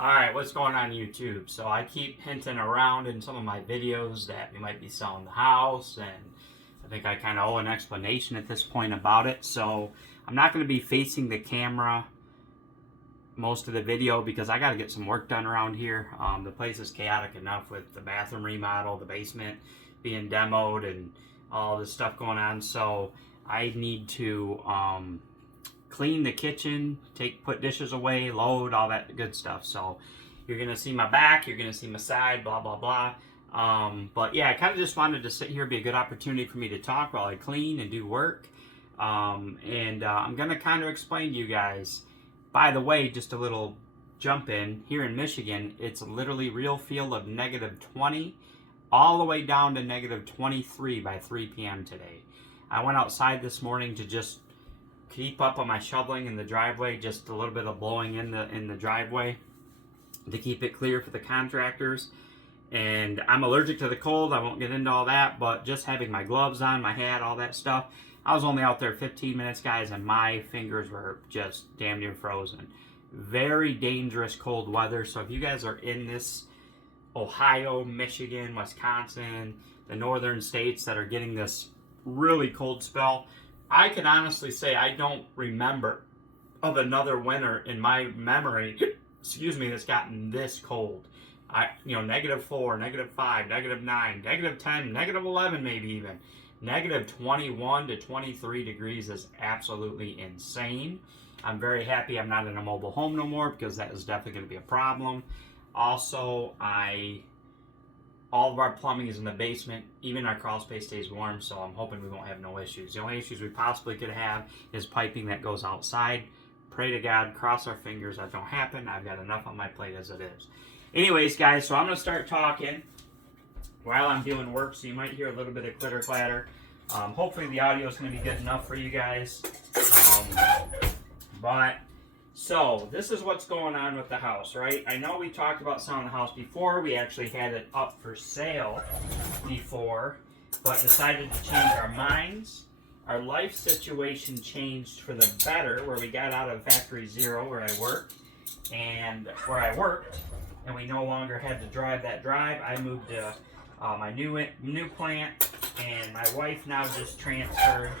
Alright, what's going on YouTube? So I keep hinting around in some of my videos that we might be selling the house, and I think I kind of owe an explanation at this point about it. So I'm not going to be facing the camera most of the video because I got to get some work done around here. The place is chaotic enough with the bathroom remodel, the basement being demoed, and all this stuff going on. So I need to clean the kitchen, put dishes away, load, all that good stuff. So you're gonna see my back, you're gonna see my side, blah blah blah. But yeah, I kind of just wanted to sit here, be a good opportunity for me to talk while I clean and do work. I'm gonna kind of explain to you guys. By the way, just a little jump in here in Michigan, it's literally real feel of -20 all the way down to -23 by 3 p.m. today. I went outside this morning to just keep up on my shoveling in the driveway, just a little bit of blowing in the driveway to keep it clear for the contractors. And I'm allergic to the cold, I won't get into all that, but just having my gloves on, my hat, all that stuff, I was only out there 15 minutes, guys, and my fingers were just damn near frozen. Very dangerous cold weather. So if you guys are in this Ohio, Michigan, Wisconsin, the northern states that are getting this really cold spell, I can honestly say I don't remember of another winter in my memory, excuse me, that's gotten this cold. -4, -5, -9, -10, -11 maybe even. -21 to 23 degrees is absolutely insane. I'm very happy I'm not in a mobile home no more because that is definitely going to be a problem. Also, all of our plumbing is in the basement. Even our crawl space stays warm, so I'm hoping we won't have no issues. The only issues we possibly could have is piping that goes outside. Pray to God, cross our fingers that don't happen. I've got enough on my plate as it is. Anyways, guys, so I'm going to start talking while I'm doing work, so you might hear a little bit of clitter clatter. Hopefully the audio is going to be good enough for you guys. So, this is what's going on with the house, right? I know we talked about selling the house before. We actually had it up for sale before, but decided to change our minds. Our life situation changed for the better, where we got out of Factory Zero, where I worked, and we no longer had to drive that drive. I moved to my new plant, and my wife now just transferred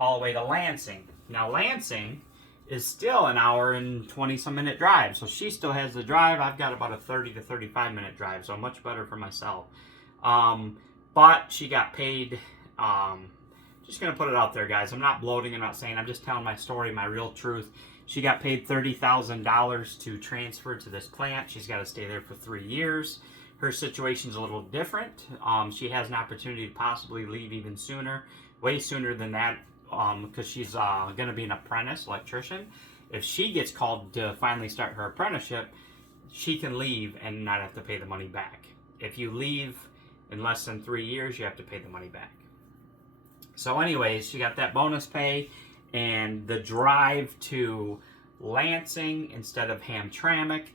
all the way to Lansing. Now, Lansing is still an hour and 20-some minute drive. So she still has the drive. I've got about a 30 to 35 minute drive, so much better for myself. But she got paid, just going to put it out there, guys. I'm not bloating, I'm not saying, I'm just telling my story, my real truth. She got paid $30,000 to transfer to this plant. She's got to stay there for 3 years. Her situation's a little different. She has an opportunity to possibly leave even sooner, way sooner than that, because she's going to be an apprentice electrician. If she gets called to finally start her apprenticeship, she can leave and not have to pay the money back. If you leave in less than 3 years, you have to pay the money back. So anyways, she got that bonus pay, and the drive to Lansing instead of Hamtramck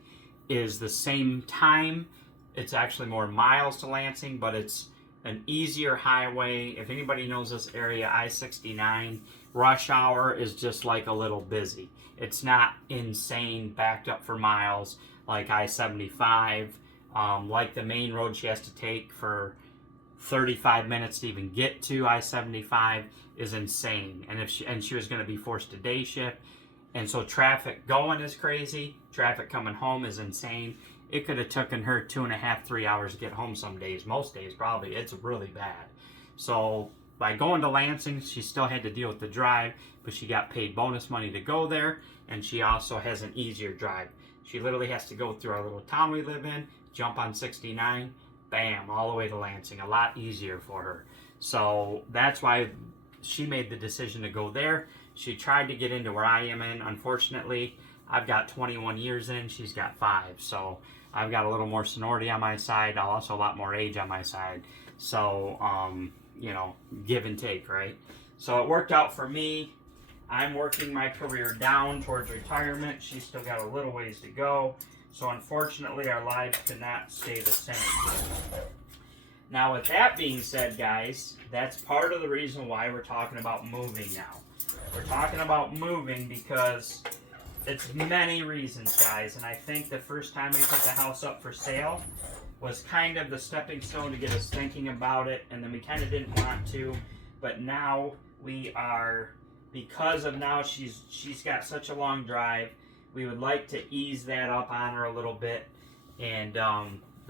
is the same time. It's actually more miles to Lansing, but it's an easier highway. If anybody knows this area, I-69, rush hour is just like a little busy. It's not insane, backed up for miles like I-75, like the main road she has to take for 35 minutes to even get to I-75 is insane. And she was going to be forced to day shift, and so traffic going is crazy. Traffic coming home is insane. It could have taken her 2.5, 3 hours to get home some days. Most days, probably. It's really bad. So, by going to Lansing, she still had to deal with the drive, but she got paid bonus money to go there, and she also has an easier drive. She literally has to go through our little town we live in, jump on 69, bam, all the way to Lansing. A lot easier for her. So, that's why she made the decision to go there. She tried to get into where I am in. Unfortunately, I've got 21 years in, she's got 5. So, I've got a little more seniority on my side, also a lot more age on my side. So, give and take, right? So it worked out for me. I'm working my career down towards retirement. She's still got a little ways to go. So unfortunately, our lives cannot stay the same. Now, with that being said, guys, that's part of the reason why we're talking about moving now. We're talking about moving because it's many reasons, guys, and I think the first time we put the house up for sale was kind of the stepping stone to get us thinking about it, and then we kind of didn't want to, but now we are, because of now she's got such a long drive, we would like to ease that up on her a little bit, and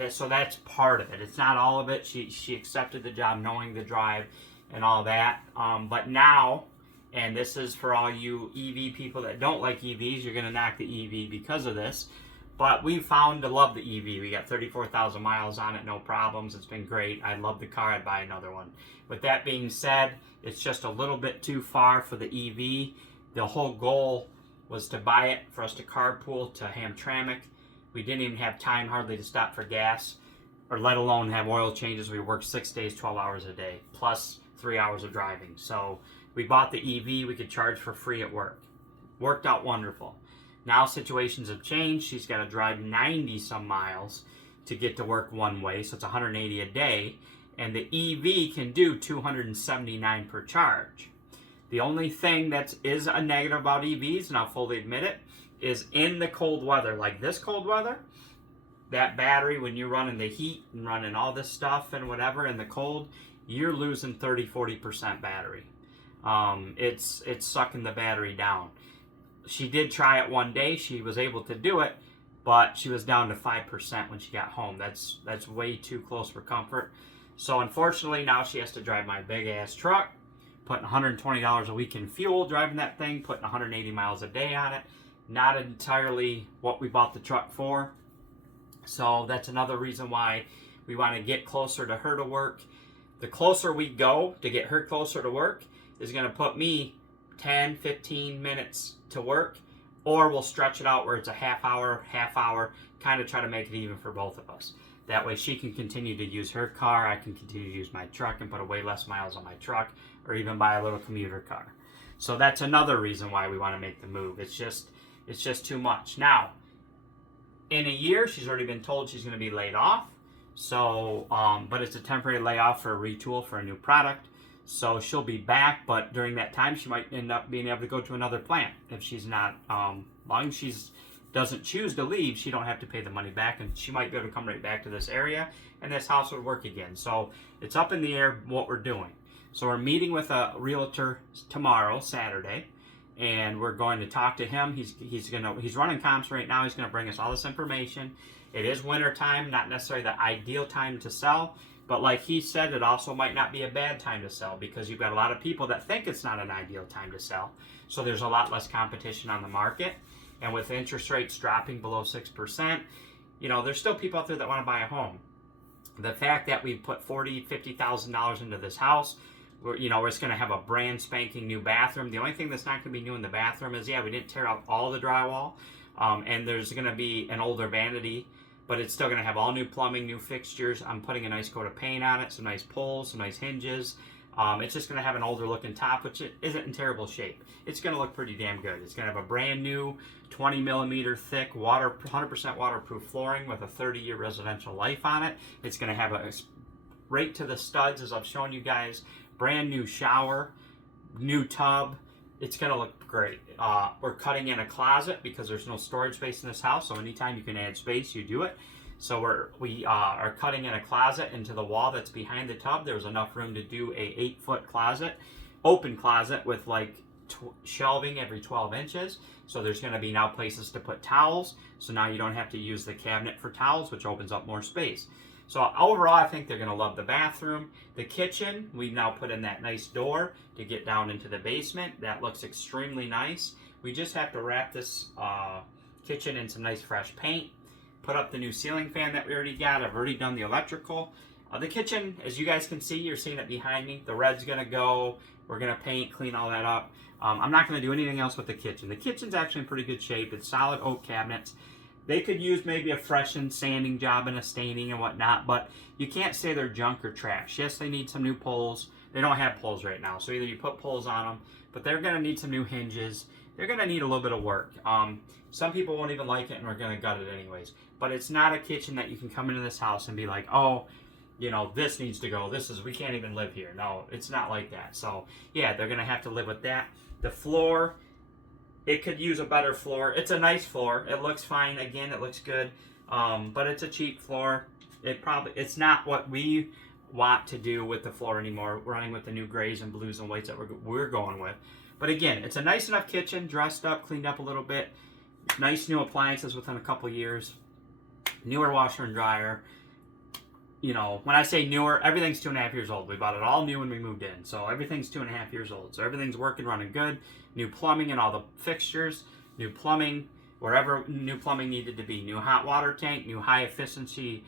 so that's part of it. It's not all of it. She accepted the job knowing the drive and all that, but now, and this is for all you EV people that don't like EVs, you're going to knock the EV because of this. But we found to love the EV. We got 34,000 miles on it, no problems. It's been great. I love the car. I'd buy another one. With that being said, it's just a little bit too far for the EV. The whole goal was to buy it for us to carpool to Hamtramck. We didn't even have time hardly to stop for gas, or let alone have oil changes. We worked 6 days, 12 hours a day, plus 3 hours of driving. So we bought the EV. We could charge for free at work. Worked out wonderful. Now situations have changed. She's got to drive 90 some miles to get to work one way, so it's 180 a day. And the EV can do 279 per charge. The only thing that is a negative about EVs, and I'll fully admit it, is in the cold weather, like this cold weather, that battery, when you're running the heat and running all this stuff and whatever in the cold, you're losing 30-40% battery. It's sucking the battery down. She did try it one day. She was able to do it, but she was down to 5% when she got home. That's way too close for comfort. So unfortunately, now she has to drive my big ass truck, putting $120 a week in fuel driving that thing, putting 180 miles a day on it. Not entirely what we bought the truck for. So that's another reason why we want to get closer to her to work. The closer we go to get her closer to work is going to put me 10, 15 minutes to work, or we'll stretch it out where it's a half hour, kind of try to make it even for both of us. That way she can continue to use her car, I can continue to use my truck and put way less miles on my truck, or even buy a little commuter car. So that's another reason why we want to make the move. It's just too much. Now, in a year, she's already been told she's going to be laid off. So, but it's a temporary layoff for a retool for a new product. So she'll be back, but during that time, she might end up being able to go to another plant if she's not. As long as she doesn't choose to leave, she don't have to pay the money back, and she might be able to come right back to this area, and this house would work again. So it's up in the air what we're doing. So we're meeting with a realtor tomorrow, Saturday, and we're going to talk to him. He's running comps right now. He's gonna bring us all this information. It is winter time, not necessarily the ideal time to sell, but like he said, it also might not be a bad time to sell because you've got a lot of people that think it's not an ideal time to sell. So there's a lot less competition on the market, and with interest rates dropping below 6%, there's still people out there that want to buy a home. The fact that we put $40,000, $50,000 into this house, we're just going to have a brand spanking new bathroom. The only thing that's not going to be new in the bathroom is, we didn't tear out all the drywall, and there's going to be an older vanity, but it's still going to have all new plumbing, new fixtures. I'm putting a nice coat of paint on it, some nice pulls, some nice hinges. It's just going to have an older looking top, which isn't in terrible shape. It's going to look pretty damn good. It's going to have a brand new 20 millimeter thick 100% waterproof flooring with a 30-year residential life on it. It's going to have a right to the studs, as I've shown you guys, brand new shower, new tub. It's going to look great. We're cutting in a closet because there's no storage space in this house, so anytime you can add space, you do it. So we are cutting in a closet into the wall that's behind the tub. There was enough room to do a 8-foot closet, open closet with shelving every 12 inches. So there's going to be now places to put towels. So now you don't have to use the cabinet for towels, which opens up more space. So overall, I think they're going to love the bathroom. The kitchen, we've now put in that nice door to get down into the basement. That looks extremely nice. We just have to wrap this kitchen in some nice fresh paint. Put up the new ceiling fan that we already got. I've already done the electrical. The kitchen, as you guys can see, you're seeing it behind me. The red's going to go. We're going to paint, clean all that up. I'm not going to do anything else with the kitchen. The kitchen's actually in pretty good shape. It's solid oak cabinets. They could use maybe a freshened sanding job and a staining and whatnot, but you can't say they're junk or trash. Yes, they need some new poles. They don't have poles right now, so either you put poles on them, but they're going to need some new hinges. They're going to need a little bit of work. Some people won't even like it, and we're going to gut it anyways. But it's not a kitchen that you can come into this house and be like, oh, this needs to go. We can't even live here. No, it's not like that. So, yeah, they're going to have to live with that. The floor, it could use a better floor. It's a nice floor. It looks fine. Again, it looks good. But it's a cheap floor. It's not what we want to do with the floor anymore, running with the new grays and blues and whites that we're going with. But again, it's a nice enough kitchen, dressed up, cleaned up a little bit. Nice new appliances within a couple years. Newer washer and dryer. You know, when I say newer, everything's 2.5 years old. We bought it all new when we moved in. So everything's 2.5 years old. So everything's working, running good. New plumbing and all the fixtures. New plumbing, wherever new plumbing needed to be. New hot water tank. New high efficiency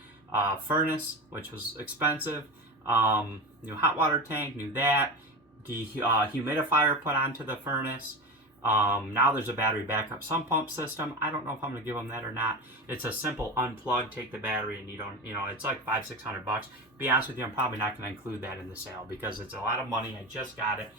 furnace, which was expensive. New hot water tank. New that. The humidifier put onto the furnace. Now there's a battery backup sump pump system. I don't know if I'm going to give them that or not. It's a simple unplug, take the battery, and you don't, it's like $500-600. To be honest with you, I'm probably not going to include that in the sale because it's a lot of money. I just got it.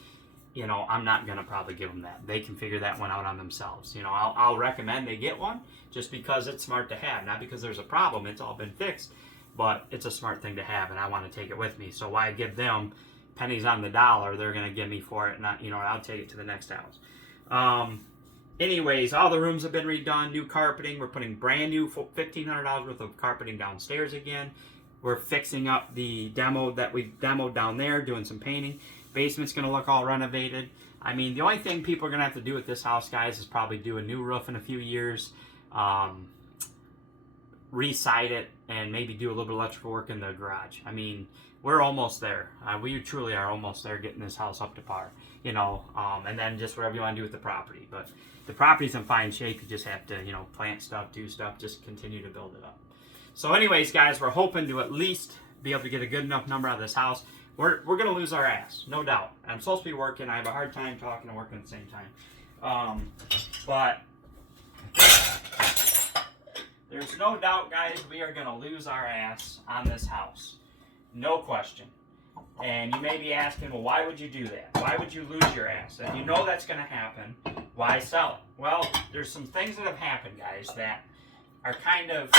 I'm not going to probably give them that. They can figure that one out on themselves. I'll recommend they get one just because it's smart to have, not because there's a problem. It's all been fixed, but it's a smart thing to have, and I want to take it with me. So why give them pennies on the dollar? They're going to give me for it, and I'll take it to the next house. Anyways, all the rooms have been redone, new carpeting. We're putting brand new $1,500 worth of carpeting downstairs again. We're fixing up the demo that we demoed down there, doing some painting. Basement's going to look all renovated. I mean, the only thing people are going to have to do with this house, guys, is probably do a new roof in a few years, re-side it, and maybe do a little bit of electrical work in the garage. I mean, we're almost there. We truly are almost there, getting this house up to par, and then just whatever you want to do with the property. But the property's in fine shape. You just have to, plant stuff, do stuff, just continue to build it up. So anyways, guys, we're hoping to at least be able to get a good enough number out of this house. We're going to lose our ass, no doubt. I'm supposed to be working. I have a hard time talking and working at the same time. But there's no doubt, guys, we are going to lose our ass on this house. No question. And you may be asking, well, why would you do that? Why would you lose your ass? If you know that's going to happen, why sell it? Well, there's some things that have happened, guys, that are kind of...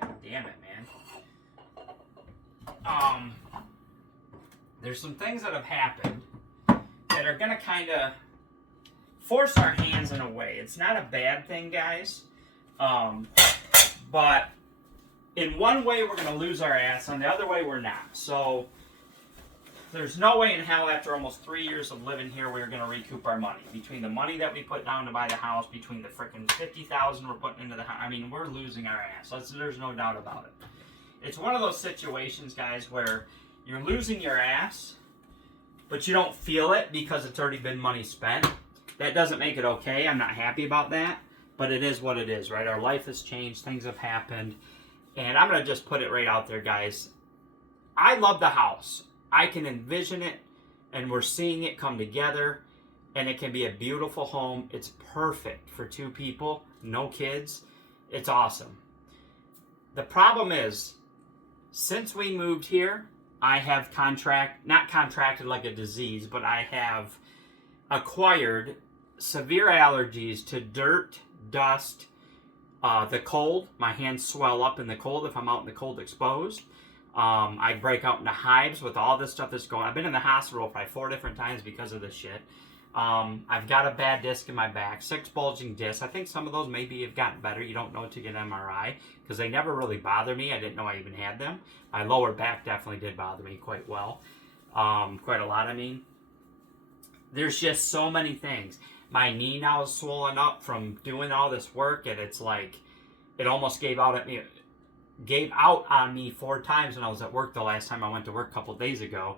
God damn it, man. There's some things that have happened that are going to kind of force our hands in a way. It's not a bad thing, guys. But in one way, we're going to lose our ass. On the other way, we're not. So there's no way in hell after almost 3 years of living here, we're going to recoup our money. Between the money that we put down to buy the house, between the freaking $50,000 we're putting into the house, I mean, we're losing our ass. There's no doubt about it. It's one of those situations, guys, where you're losing your ass, but you don't feel it because it's already been money spent. That doesn't make it okay. I'm not happy about that, but it is what it is, right? Our life has changed. Things have happened. And I'm going to just put it right out there, guys. I love the house. I can envision it, and we're seeing it come together, and it can be a beautiful home. It's perfect for 2 people, no kids. It's awesome. The problem is, since we moved here, I have not contracted like a disease, but I have acquired severe allergies to dirt, dust, the cold. My hands swell up in the cold if I'm out in the cold exposed. I break out into hives with all this stuff that's going on. I've been in the hospital probably 4 different times because of this shit. I've got a bad disc in my back, 6 bulging discs. I think some of those maybe have gotten better. You don't know to get MRI because they never really bother me. I didn't know I even had them. My lower back definitely did bother me quite well. Quite a lot, I mean. There's just so many things. My knee now is swollen up from doing all this work, and it's like it almost gave out on me 4 times when I was at work the last time I went to work a couple days ago.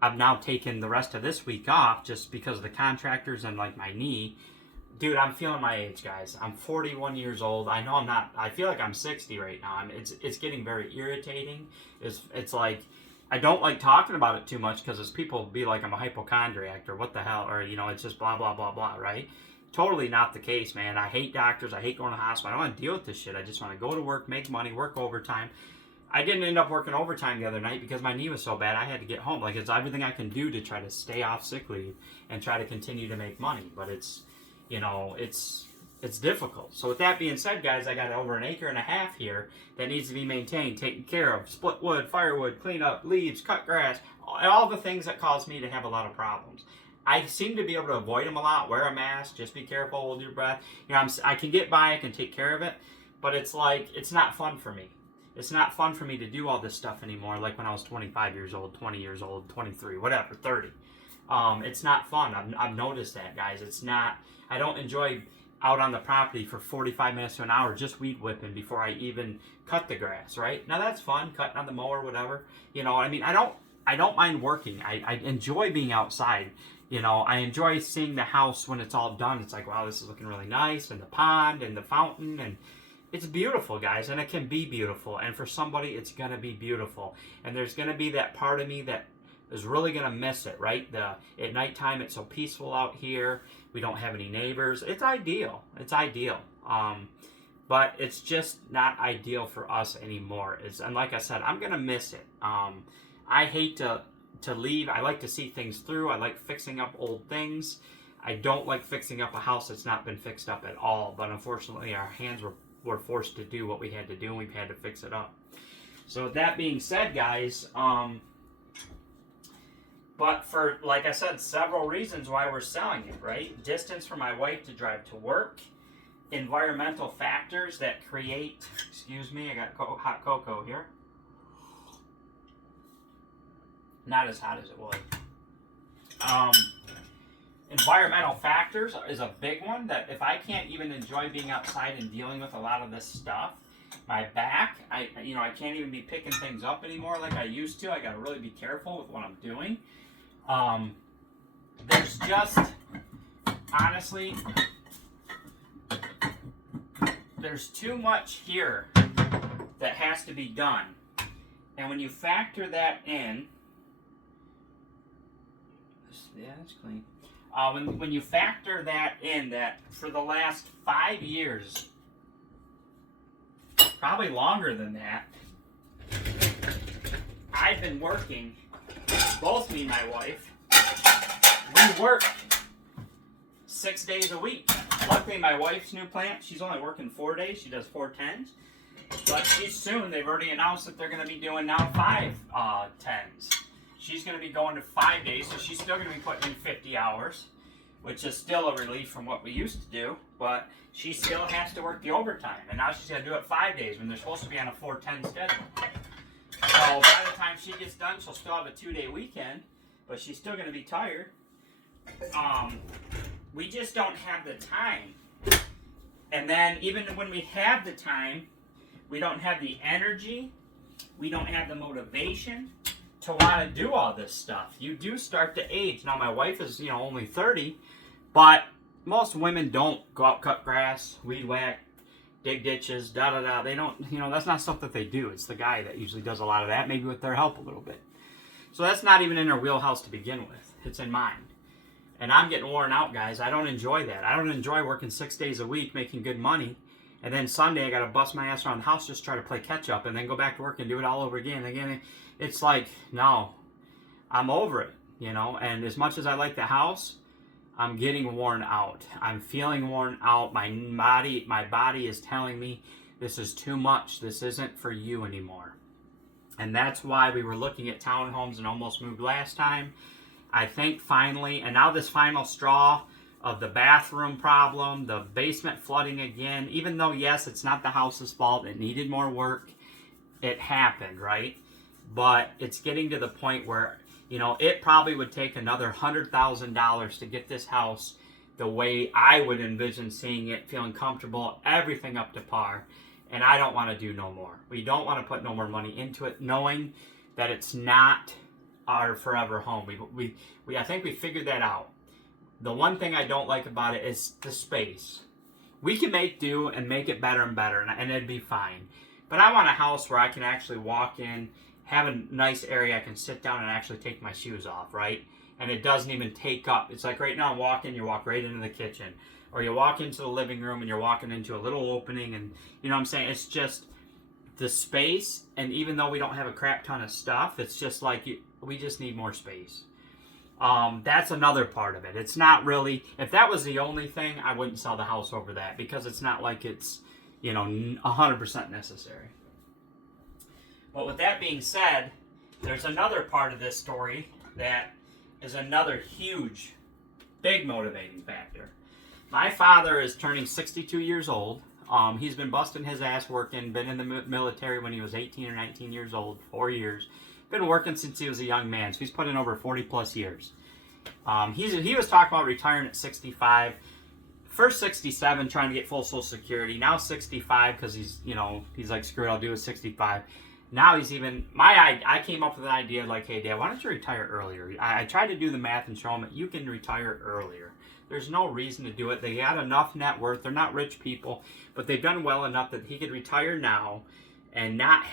I've now taken the rest of this week off just because of the contractors and like my knee. Dude, I'm feeling my age, guys. I'm 41 years old. I know I'm not. I feel like I'm 60 right now. It's getting very irritating. It's like I don't like talking about it too much because people be like I'm a hypochondriac or what the hell, or it's just blah blah blah blah, right? Totally not the case, man. I hate doctors. I hate going to the hospital. I don't want to deal with this shit. I just want to go to work, make money, work overtime. I didn't end up working overtime the other night because my knee was so bad I had to get home. Like, it's everything I can do to try to stay off sick leave and try to continue to make money. But it's difficult. So with that being said, guys, I got over 1.5 acres here that needs to be maintained, taken care of, split wood, firewood, clean up, leaves, cut grass, all the things that cause me to have a lot of problems. I seem to be able to avoid them a lot. Wear a mask, just be careful, hold your breath. You know, I can get by, I can take care of it, but it's like, it's not fun for me. It's not fun for me to do all this stuff anymore, like when I was 25 years old, 20 years old, 23, whatever, 30. It's not fun. I've noticed that, guys. It's not, I don't enjoy out on the property for 45 minutes to an hour just weed whipping before I even cut the grass, right? Now that's fun, cutting on the mower, whatever. You know, I mean, I don't mind working. I enjoy being outside. You know, I enjoy seeing the house when it's all done. It's like, wow, this is looking really nice, and the pond and the fountain, and it's beautiful, guys, and it can be beautiful. And for somebody, it's going to be beautiful. And there's going to be that part of me that is really going to miss it, right? At nighttime, it's so peaceful out here. We don't have any neighbors. It's ideal. It's ideal. But it's just not ideal for us anymore. And like I said, I'm going to miss it. I hate to leave. I like to see things through. I like fixing up old things. I don't like fixing up a house that's not been fixed up at all. But unfortunately, our hands were forced to do what we had to do, and we've had to fix it up. So with that being said, guys, but for, like I said, several reasons why we're selling it, right? Distance for my wife to drive to work, environmental factors that create, excuse me, I got hot cocoa here. Not as hot as it was. Environmental factors is a big one, that if I can't even enjoy being outside and dealing with a lot of this stuff, my back, I can't even be picking things up anymore like I used to. I got to really be careful with what I'm doing. There's just, honestly, there's too much here that has to be done. And when you factor that in, yeah, that's clean. When you factor that in, that for the last 5 years, probably longer than that, I've been working, both me and my wife, we work 6 days a week. Luckily, my wife's new plant, she's only working 4 days. She does 4 10s. But they've already announced that they're going to be doing now 5 10s. She's going to be going to 5 days, so she's still going to be putting in 50 hours, which is still a relief from what we used to do, but she still has to work the overtime, and now she's got to do it 5 days when they're supposed to be on a 4-10 schedule. So by the time she gets done, she'll still have a 2-day weekend, but she's still going to be tired. We just don't have the time. And then even when we have the time, we don't have the energy, we don't have the motivation to want to do all this stuff. You do start to age. Now my wife is, only 30, but most women don't go out, cut grass, weed whack, dig ditches, da-da-da. They don't, that's not stuff that they do. It's the guy that usually does a lot of that, maybe with their help a little bit. So that's not even in their wheelhouse to begin with. It's in mine. And I'm getting worn out, guys. I don't enjoy that. I don't enjoy working 6 days a week, making good money, and then Sunday I got to bust my ass around the house just try to play catch up, and then go back to work and do it all over again. Again, it's like, no, I'm over it, And as much as I like the house, I'm getting worn out. I'm feeling worn out. My body is telling me this is too much. This isn't for you anymore. And that's why we were looking at townhomes and almost moved last time. I think finally, and now this final straw of the bathroom problem, the basement flooding again, even though, yes, it's not the house's fault, it needed more work, it happened, right? But it's getting to the point where, it probably would take another $100,000 to get this house the way I would envision seeing it, feeling comfortable, everything up to par, and I don't want to do no more. We don't want to put no more money into it, knowing that it's not our forever home. I think we figured that out. The one thing I don't like about it is the space. We can make do and make it better and better, and it'd be fine. But I want a house where I can actually walk in, have a nice area I can sit down and actually take my shoes off, right? And it doesn't even take up. It's like right now, you walk right into the kitchen. Or you walk into the living room and you're walking into a little opening, and you know what I'm saying? It's just the space, and even though we don't have a crap ton of stuff, it's just like we just need more space. That's another part of it. It's not really, if that was the only thing, I wouldn't sell the house over that, because it's not like it's, 100% necessary. But with that being said, there's another part of this story that is another huge Big motivating factor. My father is turning 62 years old. He's been busting his ass working, been in the military when he was 18 or 19 years old, 4 years. Been working since he was a young man, so he's put in over 40 plus years. He was talking about retiring at 65. First 67, trying to get full Social Security. Now 65 because he's like, screw it, I'll do it 65. Now he's even, I came up with an idea like, hey, Dad, why don't you retire earlier? I tried to do the math and show him that you can retire earlier. There's no reason to do it. They got enough net worth. They're not rich people, but they've done well enough that he could retire now and not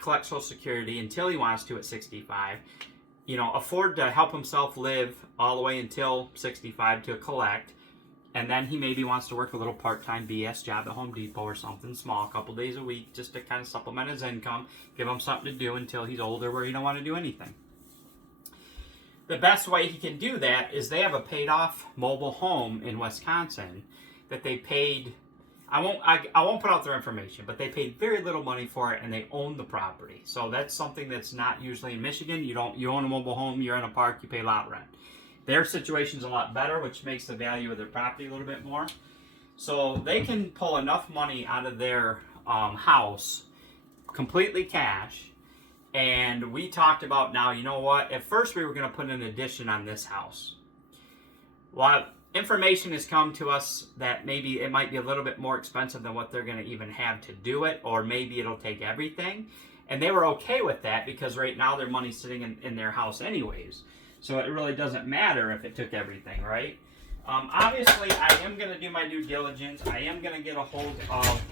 collect Social Security until he wants to at 65. Afford to help himself live all the way until 65 to collect. And then he maybe wants to work a little part-time BS job at Home Depot or something small, a couple days a week, just to kind of supplement his income, give him something to do until he's older where he don't want to do anything. The best way he can do that is they have a paid-off mobile home in Wisconsin that they paid. I won't put out their information, but they paid very little money for it, and they own the property. So that's something that's not usually in Michigan. You own a mobile home, you're in a park, you pay lot rent. Their situation's a lot better, which makes the value of their property a little bit more. So they can pull enough money out of their house, completely cash. And we talked about now, you know what? At first we were going to put an addition on this house. Well, information has come to us that maybe it might be a little bit more expensive than what they're going to even have to do it, or maybe it'll take everything. And they were okay with that because right now their money's sitting in their house anyways. So it really doesn't matter if it took everything, right? Obviously, I am going to do my due diligence. I am going to get a hold of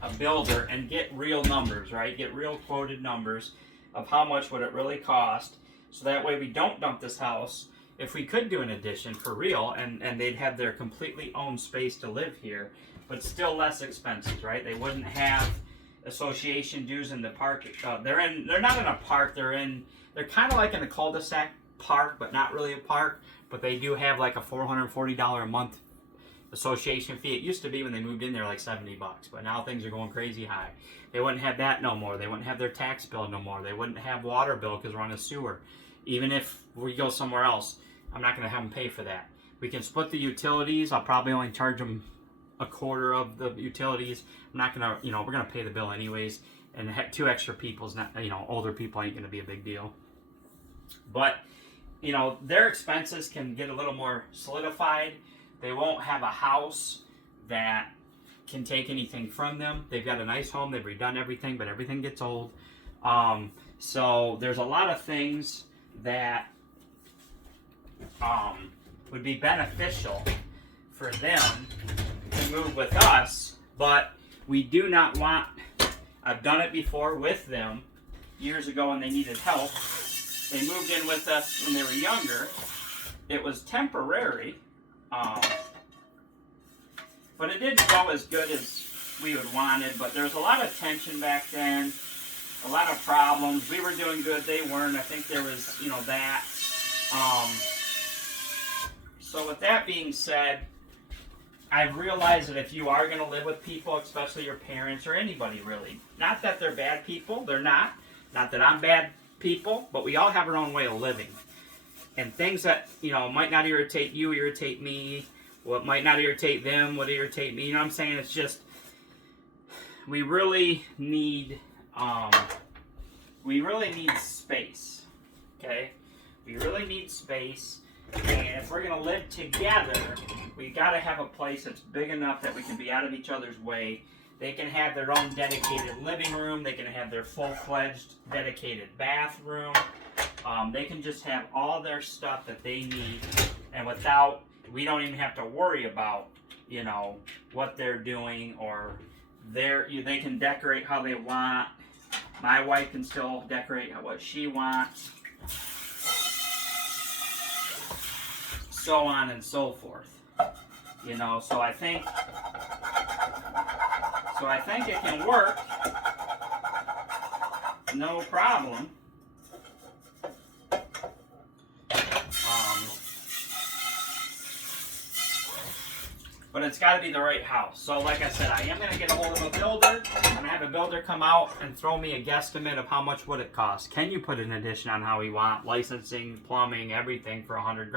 a builder and get real numbers, right? Get real quoted numbers of how much would it really cost. So that way we don't dump this house. If we could do an addition for real, and they'd have their completely own space to live here, but still less expenses, right? They wouldn't have association dues in the park. They're not in a park. They're kind of like in a cul-de-sac park, but not really a park. But they do have like a $440 a month association fee. It used to be when they moved in there like $70, but now things are going crazy high. They wouldn't have that no more. They wouldn't have their tax bill no more. They wouldn't have water bill because we're on a sewer. Even if we go somewhere else, I'm not going to have them pay for that. We can split the utilities. I'll probably only charge them a quarter of the utilities. I'm not going to, we're going to pay the bill anyways. And 2 extra people's not, older people ain't going to be a big deal. But, their expenses can get a little more solidified. They won't have a house that can take anything from them. They've got a nice home. They've redone everything, but everything gets old. So there's a lot of things that would be beneficial for them to move with us, but we do not want. I've done it before with them years ago when they needed help. They moved in with us when they were younger. It was temporary, but it didn't go as good as we would wanted. But there was a lot of tension back then, a lot of problems. We were doing good, they weren't. I think there was, that. So with that being said, I've realized that if you are going to live with people, especially your parents or anybody really, not that they're bad people, they're not. Not that I'm bad people, but we all have our own way of living. And things that, might not irritate you, irritate me. What might not irritate them would irritate me. You know what I'm saying? It's just, we really need space. Okay? We really need space. And if we're going to live together, we got to have a place that's big enough that we can be out of each other's way. They can have their own dedicated living room. They can have their full-fledged dedicated bathroom. They can just have all their stuff that they need, and we don't even have to worry about, what they're doing, or they can decorate how they want. My wife can still decorate what she wants. So on and so forth. So I think it can work. No problem. But it's got to be the right house. So like I said, I am going to get a hold of a builder. I'm going to have a builder come out and throw me a guesstimate of how much would it cost. Can you put an addition on how we want? Licensing, plumbing, everything for $100,000.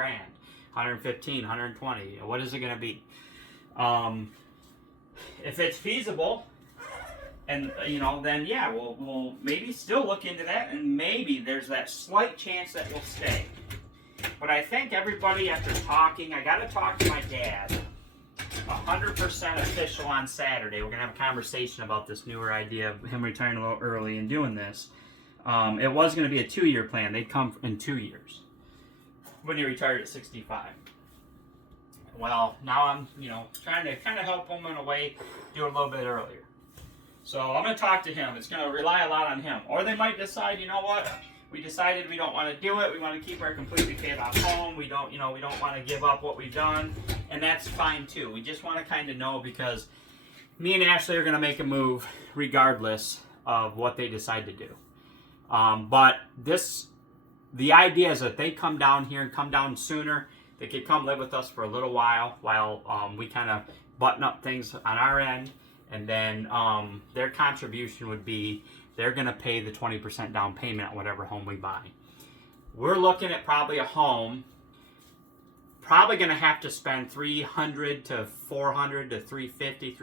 115, 120. What is it going to be? If it's feasible, and then yeah, we'll maybe still look into that, and maybe there's that slight chance that we'll stay. But I think everybody, after talking, I got to talk to my dad. 100% official on Saturday. We're gonna have a conversation about this newer idea of him retiring a little early and doing this. It was gonna be a 2-year plan. They'd come in 2 years when he retired at 65. Well, now I'm trying to kind of help him in a way, do it a little bit earlier. So I'm gonna talk to him. It's gonna rely a lot on him. Or they might decide, you know what? We decided we don't want to do it. We want to keep our completely paid off home. We don't want to give up what we've done, and that's fine too. We just want to kind of know, because me and Ashley are going to make a move regardless of what they decide to do. But the idea is that they come down here and come down sooner. They could come live with us for a little while we kind of button up things on our end, and then their contribution would be, they're going to pay the 20% down payment on whatever home we buy. We're looking at probably a home, probably going to have to spend $300 to $400 to $350,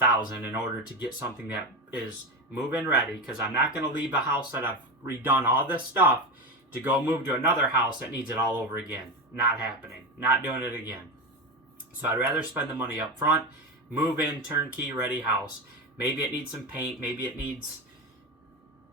$375,000 in order to get something that is move-in ready, because I'm not going to leave a house that I've redone all this stuff to go move to another house that needs it all over again. Not happening. Not doing it again. So I'd rather spend the money up front, move in, turnkey, ready house. Maybe it needs some paint. Maybe it needs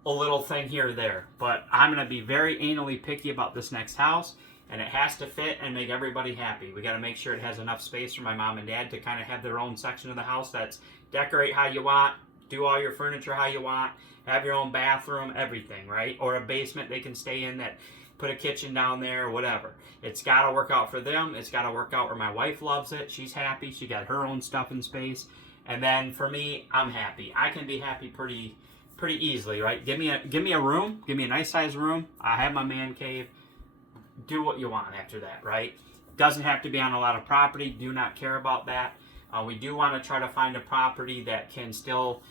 a little thing here or there. But I'm going to be very anally picky about this next house. And it has to fit and make everybody happy. We got to make sure it has enough space for my mom and dad to kind of have their own section of the house that's decorate how you want, do all your furniture how you want, have your own bathroom, everything, right? Or a basement they can stay in, that put a kitchen down there or whatever. It's got to work out for them. It's got to work out where my wife loves it. She's happy. She got her own stuff in space. And then for me, I'm happy. I can be happy pretty easily, right? Give me a room. Give me a nice size room. I have my man cave. Do what you want after that, right? Doesn't have to be on a lot of property. Do not care about that. We do want to try to find a property that can still...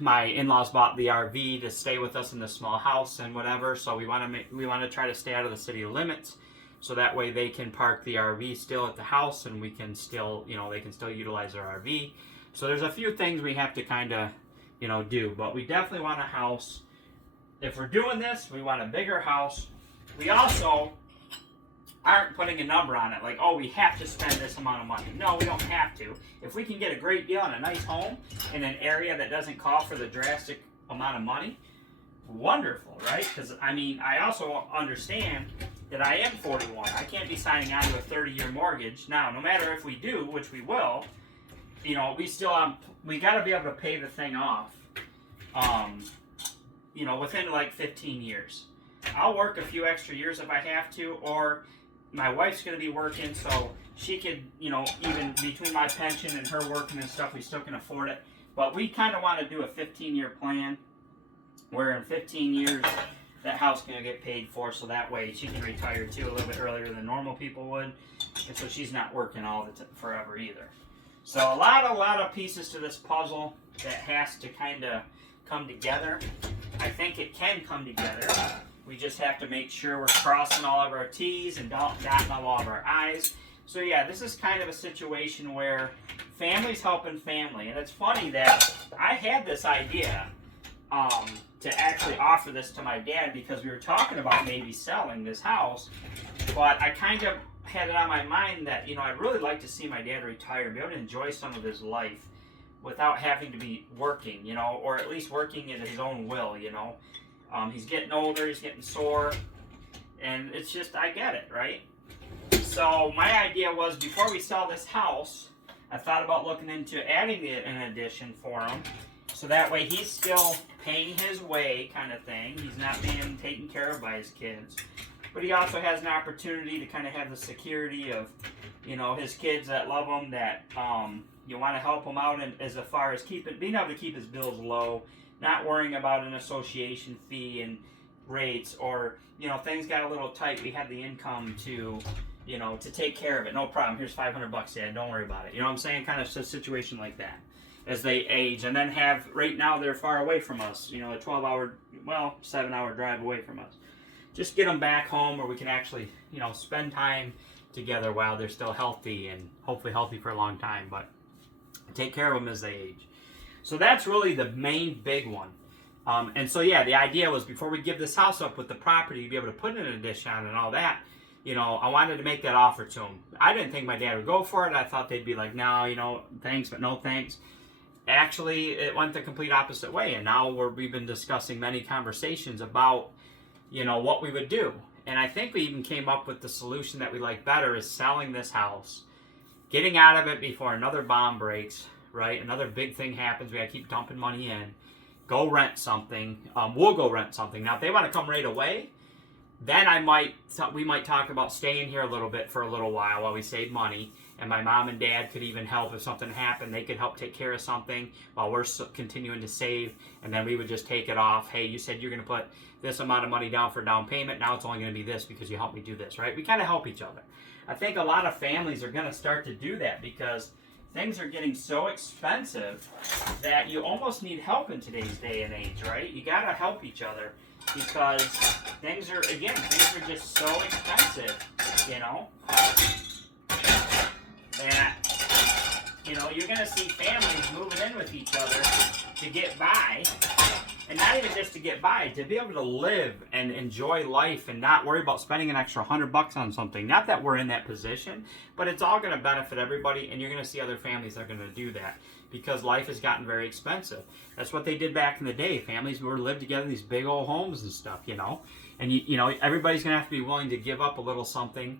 My in-laws bought the RV to stay with us in the small house and whatever. So we want to try to stay out of the city limits. So that way they can park the RV still at the house, and we can still, they can still utilize their RV. So there's a few things we have to kind of, do. But we definitely want a house. If we're doing this, we want a bigger house. We also aren't putting a number on it, like, oh, we have to spend this amount of money. No, we don't have to. If we can get a great deal on a nice home in an area that doesn't call for the drastic amount of money, wonderful, right? Because, I also understand that I am 41. I can't be signing on to a 30-year mortgage. Now, no matter if we do, which we will, we got to be able to pay the thing off, within like 15 years. I'll work a few extra years if I have to, or my wife's going to be working, so she could, even between my pension and her working and stuff, we still can afford it. But we kind of want to do a 15-year plan, where in 15 years, that house can get paid for, so that way she can retire too a little bit earlier than normal people would, and so she's not working all forever either. So a lot of pieces to this puzzle that has to kind of come together. I think it can come together. We just have to make sure we're crossing all of our T's and dotting all of our I's. So yeah, this is kind of a situation where family's helping family, and it's funny that I had this idea to actually offer this to my dad, because we were talking about maybe selling this house, but I kind of had it on my mind that, I'd really like to see my dad retire, be able to enjoy some of his life without having to be working, or at least working at his own will, He's getting older, he's getting sore, and it's just, I get it, right? So my idea was, before we sell this house, I thought about looking into adding an addition for him, so that way he's still paying his way kind of thing. He's not being taken care of by his kids. But he also has an opportunity to kind of have the security of, his kids that love him, that you want to help him out as far as being able to keep his bills low, not worrying about an association fee and rates, or, things got a little tight. We had the income to, to take care of it. No problem. Here's $500, Dad. Don't worry about it. You know what I'm saying? Kind of a situation like that as they age. And then right now they're far away from us, a 7-hour drive away from us. just get them back home where we can actually, spend time together while they're still healthy and hopefully healthy for a long time, but take care of them as they age. So that's really the main big one. And so, yeah, the idea was before we give this house up with the property, to be able to put in an addition on and all that, I wanted to make that offer to him. I didn't think my dad would go for it. I thought they'd be like, no, thanks, but no thanks. Actually, it went the complete opposite way. And now we've been discussing many conversations about, what we would do. And I think we even came up with the solution that we like better is selling this house, getting out of it before another bomb breaks, right? Another big thing happens. We got to keep dumping money in. Go rent something. We'll go rent something. Now, if they want to come right away, then we might talk about staying here a little bit for a little while we save money. And my mom and dad could even help if something happened. They could help take care of something while we're continuing to save. And then we would just take it off. Hey, you said you're going to put this amount of money down for down payment. Now it's only going to be this because you helped me do this, right? We kind of help each other. I think a lot of families are going to start to do that because things are getting so expensive that you almost need help in today's day and age, right? You got to help each other because things are just so expensive, that, you're going to see families moving in with each other to get by, and not even just to get by, to be able to live and enjoy life and not worry about spending an extra $100 on something. Not that we're in that position, but it's all going to benefit everybody, and you're going to see other families that are going to do that because life has gotten very expensive. That's what they did back in the day. Families were lived together in these big old homes and stuff, and everybody's going to have to be willing to give up a little something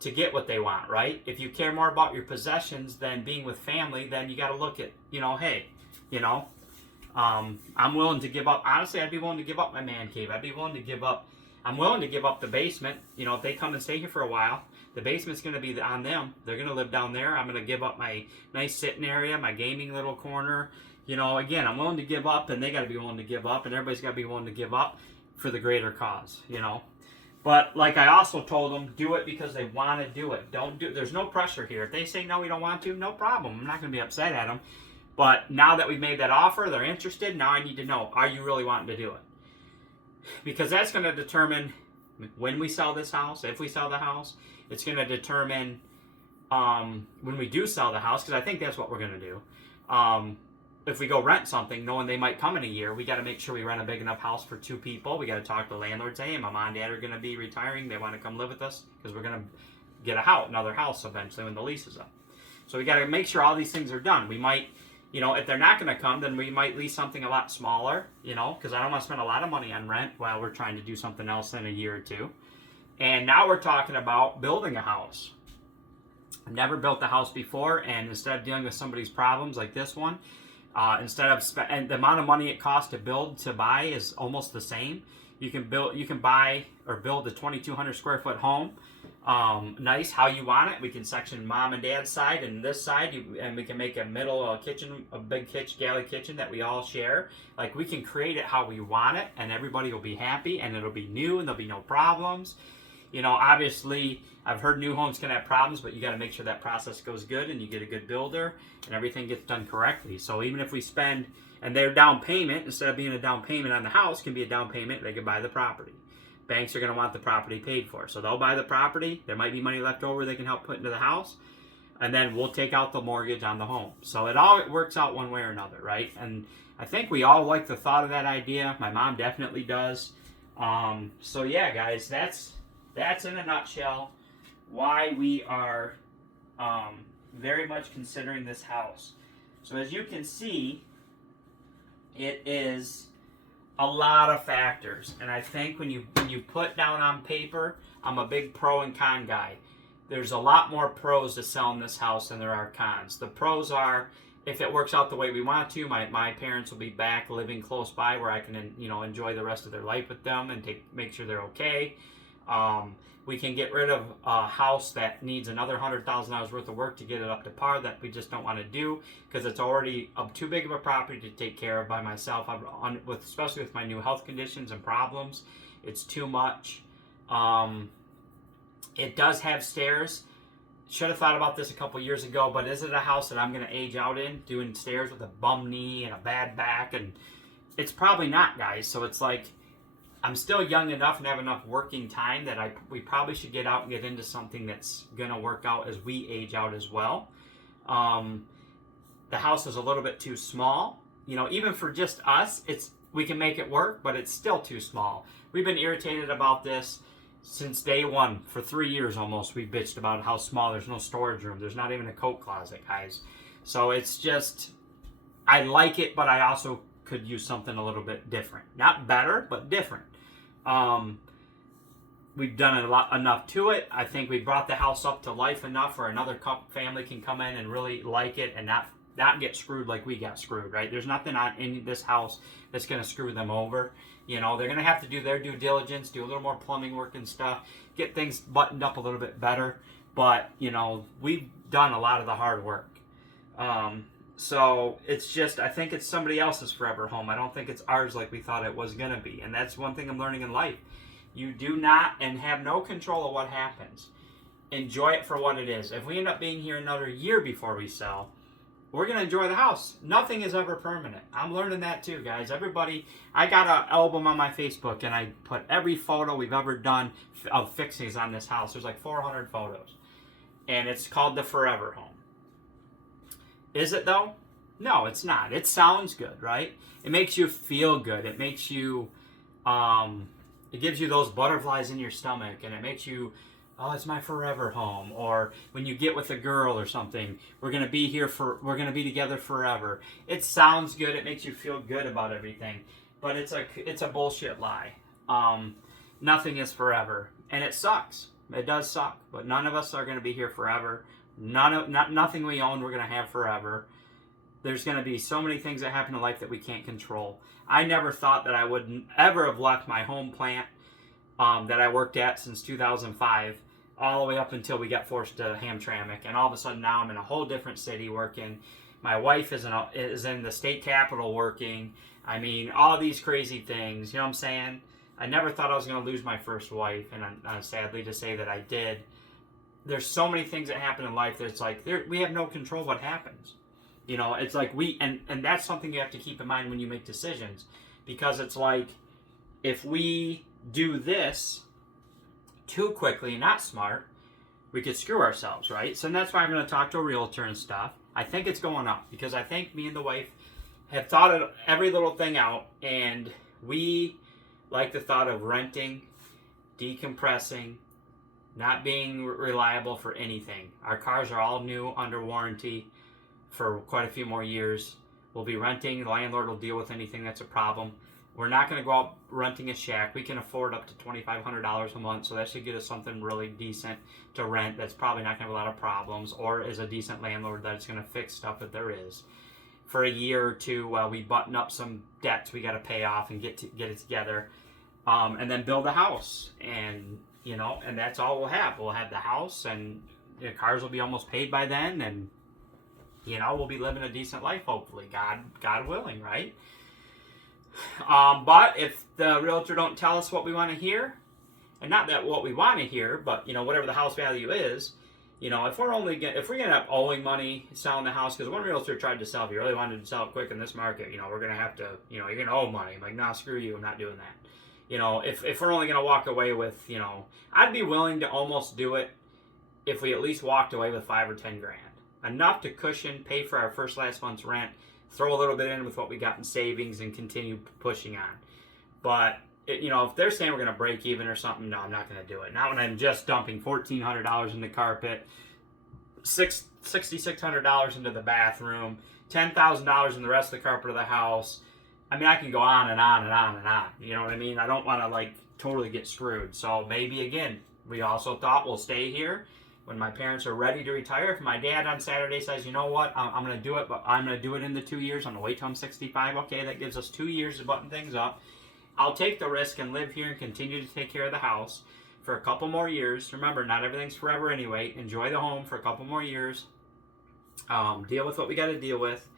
to get what they want, right? If you care more about your possessions than being with family, then you got to look at, I'm willing to give up. Honestly, I'd be willing to give up my man cave. I'm willing to give up the basement. If they come and stay here for a while, the basement's going to be on them. They're going to live down there. I'm going to give up my nice sitting area, my gaming little corner. Again, I'm willing to give up, and they got to be willing to give up, and everybody's got to be willing to give up for the greater cause, But like I also told them, do it because they want to do it. There's no pressure here. If they say no, we don't want to, no problem. I'm not going to be upset at them. But now that we've made that offer, they're interested. Now I need to know, are you really wanting to do it? Because that's going to determine when we sell this house, if we sell the house. It's going to determine when we do sell the house, because I think that's what we're going to do. If we go rent something, knowing they might come in a year, we got to make sure we rent a big enough house for 2 people. We got to talk to the landlord, say, hey, my mom and dad are going to be retiring. They want to come live with us because we're going to get another house eventually when the lease is up. So we got to make sure all these things are done. We might, if they're not going to come, then we might lease something a lot smaller, because I don't want to spend a lot of money on rent while we're trying to do something else in a year or two. And now we're talking about building a house. I've never built a house before, and instead of dealing with somebody's problems like this one, and the amount of money it costs to build to buy is almost the same. You can buy or build a 2,200 square foot home, nice how you want it. We can section mom and dad's side and this side, and we can make a middle kitchen, a big galley kitchen that we all share. Like, we can create it how we want it, and everybody will be happy, and it'll be new, and there'll be no problems. Obviously, I've heard new homes can have problems, but you got to make sure that process goes good and you get a good builder and everything gets done correctly. So even if we spend, and their down payment, instead of being a down payment on the house, can be a down payment, they can buy the property. Banks are going to want the property paid for. So they'll buy the property. There might be money left over they can help put into the house. And then we'll take out the mortgage on the home. So it all works out one way or another, right? And I think we all like the thought of that idea. My mom definitely does. So yeah, guys, that's in a nutshell why we are very much considering this house. So as you can see, it is a lot of factors. And I think when you put down on paper, I'm a big pro and con guy. There's a lot more pros to selling this house than there are cons. The pros are, if it works out the way we want to, my parents will be back living close by where I can enjoy the rest of their life with them and make sure they're okay. We can get rid of a house that needs another $100,000 worth of work to get it up to par that we just don't want to do because it's already too big of a property to take care of by myself. Especially with my new health conditions and problems, it's too much. It does have stairs. Should have thought about this a couple years ago, but is it a house that I'm going to age out in, doing stairs with a bum knee and a bad back? And it's probably not, guys. So it's like, I'm still young enough and have enough working time that we probably should get out and get into something that's going to work out as we age out as well. The house is a little bit too small. You know, even for just us, we can make it work, but it's still too small. We've been irritated about this since day one. For 3 years almost, we bitched about how small. There's no storage room. There's not even a coat closet, guys. So it's just, I like it, but I also could use something a little bit different. Not better, but different. We've done enough to it. I think we brought the house up to life enough where another family can come in and really like it and not get screwed like we got screwed, right? There's nothing in this house that's going to screw them over. You know, they're going to have to do their due diligence, do a little more plumbing work and stuff, get things buttoned up a little bit better. But, you know, we've done a lot of the hard work. So it's just, I think it's somebody else's forever home. I don't think it's ours like we thought it was going to be. And that's one thing I'm learning in life. You do not and have no control of what happens. Enjoy it for what it is. If we end up being here another year before we sell, we're going to enjoy the house. Nothing is ever permanent. I'm learning that too, guys. Everybody, I got an album on my Facebook and I put every photo we've ever done of fixings on this house. There's like 400 photos. And it's called the Forever Home. Is it though? No, it's not. It sounds good, right? It makes you feel good. It makes you, it gives you those butterflies in your stomach and it makes you, oh, it's my forever home. Or when you get with a girl or something, we're going to be together forever. It sounds good. It makes you feel good about everything. But it's a bullshit lie. Nothing is forever. And it sucks. It does suck. But none of us are going to be here forever. Nothing we own we're going to have forever. There's going to be so many things that happen in life that we can't control. I never thought that I would ever have left my home plant that I worked at since 2005 all the way up until we got forced to Hamtramck. And all of a sudden now I'm in a whole different city working. My wife is in the state capitol working. I mean, all these crazy things. You know what I'm saying? I never thought I was going to lose my first wife. And I'm sadly to say that I did. There's so many things that happen in life that it's like we have no control what happens. You know, it's like and that's something you have to keep in mind when you make decisions. Because it's like, if we do this too quickly and not smart, we could screw ourselves, right? So that's why I'm going to talk to a realtor and stuff. I think it's going up because I think me and the wife have thought of every little thing out, and we like the thought of renting, decompressing, not being reliable for anything. Our cars are all new under warranty for quite a few more years. We'll be renting. The landlord will deal with anything that's a problem. We're not going to go out renting a shack. We can afford up to $2,500 a month, so that should get us something really decent to rent that's probably not going to have a lot of problems, or is a decent landlord that's going to fix stuff if there is. For a year or two while we button up some debts we got to pay off and get it together, and then build a house. And, you know, and that's all we'll have. We'll have the house, and the cars will be almost paid by then, and, you know, we'll be living a decent life, hopefully, God willing, right? But if the realtor don't tell us what we want to hear, and not that what we want to hear, but, you know, whatever the house value is, you know, if we're going to end up owing money selling the house, because one realtor tried to sell, if you really wanted to sell it quick in this market, you know, we're going to have to, you know, you're going to owe money. I'm like, nah, screw you, I'm not doing that. You know, if we're only going to walk away with, you know, I'd be willing to almost do it if we at least walked away with $5 or $10 grand. Enough to cushion, pay for our last month's rent, throw a little bit in with what we got in savings, and continue pushing on. But, you know, if they're saying we're going to break even or something, no, I'm not going to do it. Not when I'm just dumping $1,400 in the carpet, $6,600 into the bathroom, $10,000 in the rest of the carpet of the house. I mean, I can go on and on and on and on. You know what I mean? I don't want to, like, totally get screwed. So maybe, again, we also thought we'll stay here when my parents are ready to retire. If my dad on Saturday says, you know what, I'm going to do it, but I'm going to do it in the 2 years. I'm going to wait till I'm 65. Okay, that gives us 2 years to button things up. I'll take the risk and live here and continue to take care of the house for a couple more years. Remember, not everything's forever anyway. Enjoy the home for a couple more years. Deal with what we got to deal with.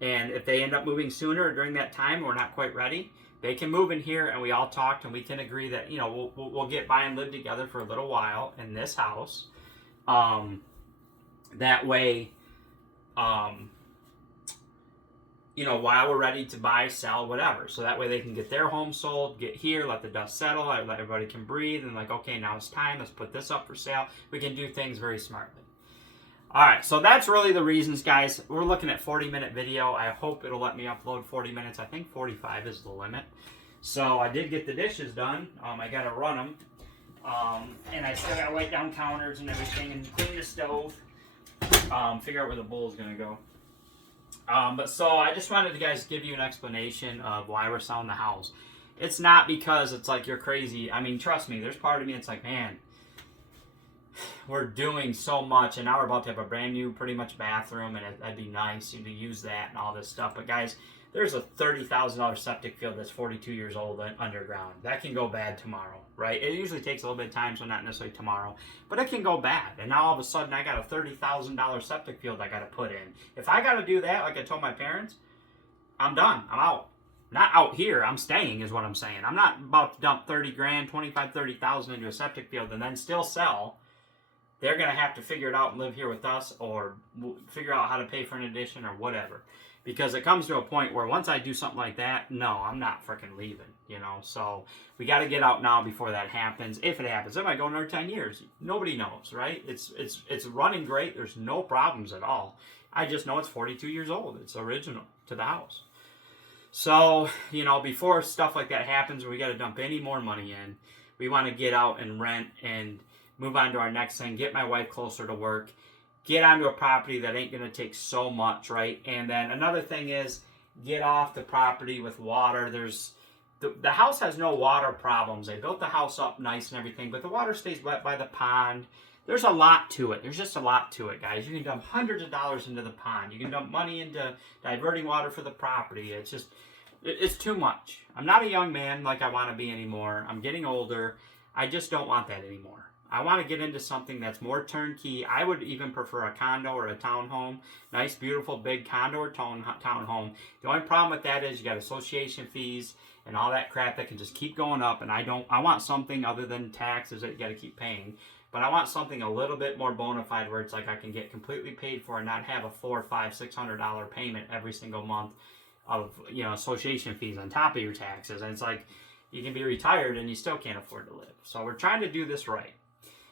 And if they end up moving sooner or during that time, we're not quite ready, they can move in here, and we all talked, and we can agree that, you know, we'll get by and live together for a little while in this house. That way, you know, while we're ready to buy, sell, whatever. So that way they can get their home sold, get here, let the dust settle, let everybody can breathe, and like, okay, now it's time, let's put this up for sale. We can do things very smartly. All right, so that's really the reasons, guys. We're looking at 40-minute video. I hope it'll let me upload 40 minutes. I think 45 is the limit. So I did get the dishes done. I got to run them. And I still got to wipe down counters and everything and clean the stove. Figure out where the bowl is going to go. But so I just wanted to guys give you an explanation of why we're selling the house. It's not because it's like you're crazy. I mean, trust me, there's part of me it's like, man, we're doing so much, and now we're about to have a brand new pretty much bathroom, and that'd be nice to use that and all this stuff. But guys, there's a $30,000 septic field that's 42 years old underground. That can go bad tomorrow, right? It usually takes a little bit of time, so not necessarily tomorrow, but it can go bad. And now all of a sudden I got a $30,000 septic field I got to put in. If I got to do that, like I told my parents, I'm done. I'm out. Not out here. I'm staying is what I'm saying. I'm not about to dump 30 grand, 25, 30,000 into a septic field and then still sell. They're going to have to figure it out and live here with us, or figure out how to pay for an addition or whatever. Because it comes to a point where once I do something like that, no, I'm not freaking leaving, you know. So we got to get out now before that happens. If it happens, it might go another 10 years. Nobody knows, right? It's running great. There's no problems at all. I just know it's 42 years old. It's original to the house. So, you know, before stuff like that happens, we got to dump any more money in. We want to get out and rent and move on to our next thing, get my wife closer to work, get onto a property that ain't going to take so much, right? And then another thing is get off the property with water. There's the house has no water problems. They built the house up nice and everything, but the water stays wet by the pond. There's a lot to it. There's just a lot to it, guys. You can dump hundreds of dollars into the pond. You can dump money into diverting water for the property. It's just, it's too much. I'm not a young man like I want to be anymore. I'm getting older. I just don't want that anymore. I want to get into something that's more turnkey. I would even prefer a condo or a townhome. Nice, beautiful, big condo or townhome. The only problem with that is you got association fees and all that crap that can just keep going up. And I want something other than taxes that you got to keep paying. But I want something a little bit more bona fide where it's like I can get completely paid for and not have a $400, $500, $600 payment every single month of, you know, association fees on top of your taxes. And it's like you can be retired and you still can't afford to live. So we're trying to do this right.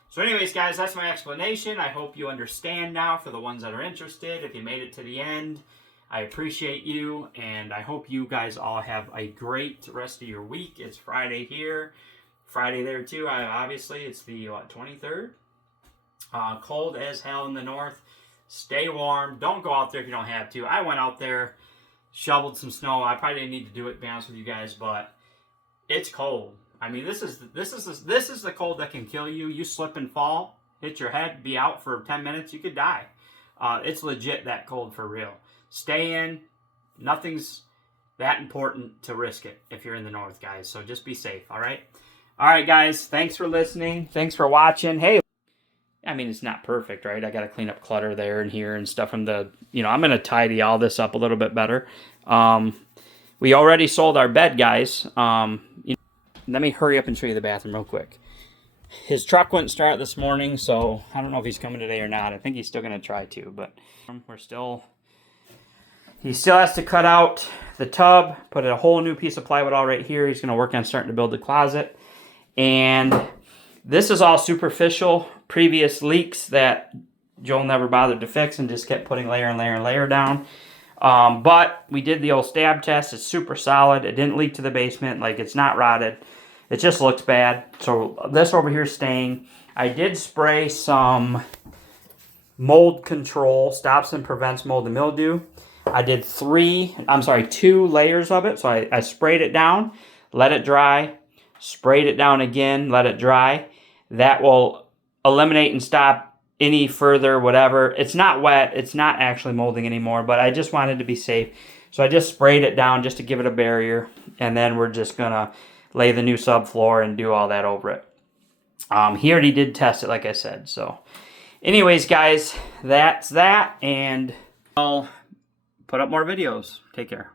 So anyways, guys, that's my explanation. I hope you understand now for the ones that are interested. If you made it to the end, I appreciate you, and I hope you guys all have a great rest of your week. It's Friday here, Friday there too. Obviously, it's the 23rd. Cold as hell in the north. Stay warm. Don't go out there if you don't have to. I went out there, shoveled some snow. I probably didn't need to do it, to be honest with you guys, but it's cold. I mean, this is the cold that can kill you. You slip and fall, hit your head, be out for 10 minutes, you could die. It's legit that cold for real. Stay in. Nothing's that important to risk it if you're in the north, guys. So just be safe, all right? All right, guys. Thanks for listening. Thanks for watching. Hey, I mean, it's not perfect, right? I got to clean up clutter there and here and stuff from the, you know, I'm going to tidy all this up a little bit better. We already sold our bed, guys. Let me hurry up and show you the bathroom real quick. His truck wouldn't start this morning, so I don't know if he's coming today or not. I think he's still going to try to, but he still has to cut out the tub, put a whole new piece of plywood all right here. He's going to work on starting to build the closet. And this is all superficial, previous leaks that Joel never bothered to fix and just kept putting layer and layer and layer down. But we did the old stab test. It's super solid. It didn't leak to the basement. Like, it's not rotted. It just looks bad. So this over here is staying. I did spray some mold control, stops and prevents mold and mildew. I did 2 layers of it. So I sprayed it down, let it dry, sprayed it down again, let it dry. That will eliminate and stop any further whatever. It's not wet. It's not actually molding anymore, but I just wanted to be safe. So I just sprayed it down just to give it a barrier. And then we're just going to lay the new subfloor and do all that over it. He already did test it, like I said. So anyways, guys, that's that. And I'll put up more videos. Take care.